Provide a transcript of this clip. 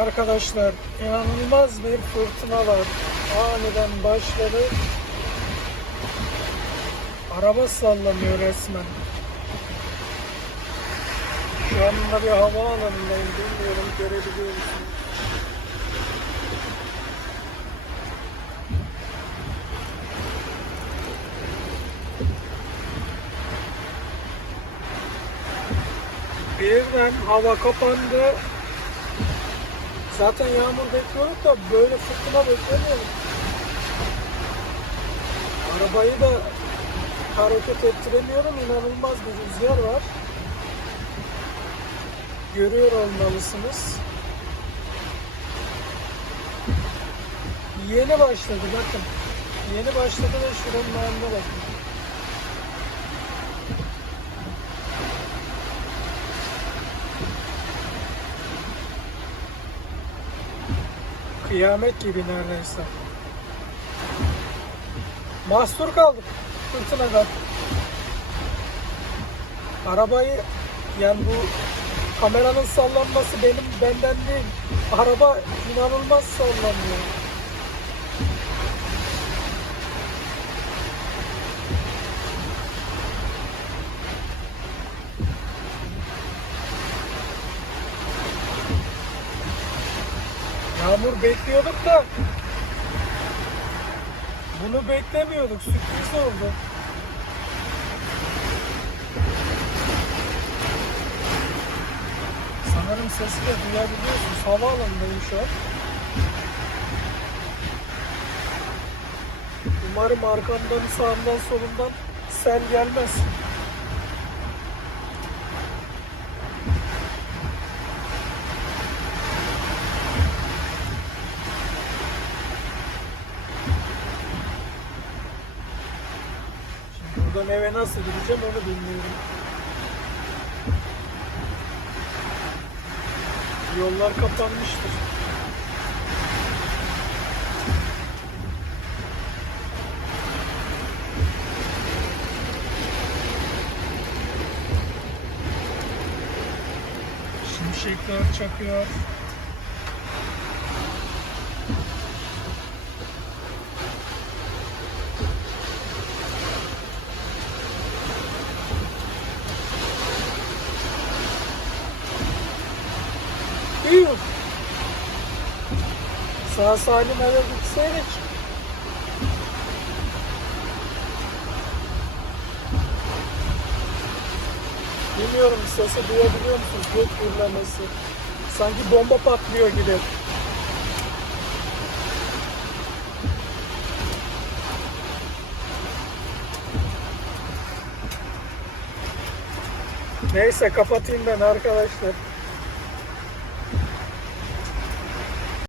Arkadaşlar inanılmaz bir fırtına var. Aniden başladı. Araba sallanıyor resmen. Şu anda bir havaalanındayım. Bilmiyorum görebiliyor musunuz? Birden hava kapandı. Zaten yağmur bekliyorduk da böyle fırtına beklemiyorduk. Arabayı da hareket ettiremiyorum. İnanılmaz bir rüzgar var. Görüyor olmalısınız. Yeni başladı bakın. Yeni başladı ve şuranın haline bakın. Kıyamet gibi neredeyse. Mahsur kaldık fırtınadan. Arabayı yani bu kameranın sallanması benim benden değil. Araba inanılmaz sallanıyor. Yağmur bekliyorduk da bunu beklemiyorduk. Sürpriz oldu. Sanırım sesi de duyabiliyorsunuz. Havaalanındayım şu an. Umarım arkamdan, sağımdan, solumdan sel gelmez. Buradan eve nasıl gideceğim onu bilmiyorum. Yollar kapanmıştır. Şimşekler çakıyor. İyi. Sağ salim eve gitseydik. Bilmiyorum sesi duyabiliyor musunuz? Gök gürlemesi. Sanki bomba patlıyor gibi. Neyse kapatayım ben arkadaşlar.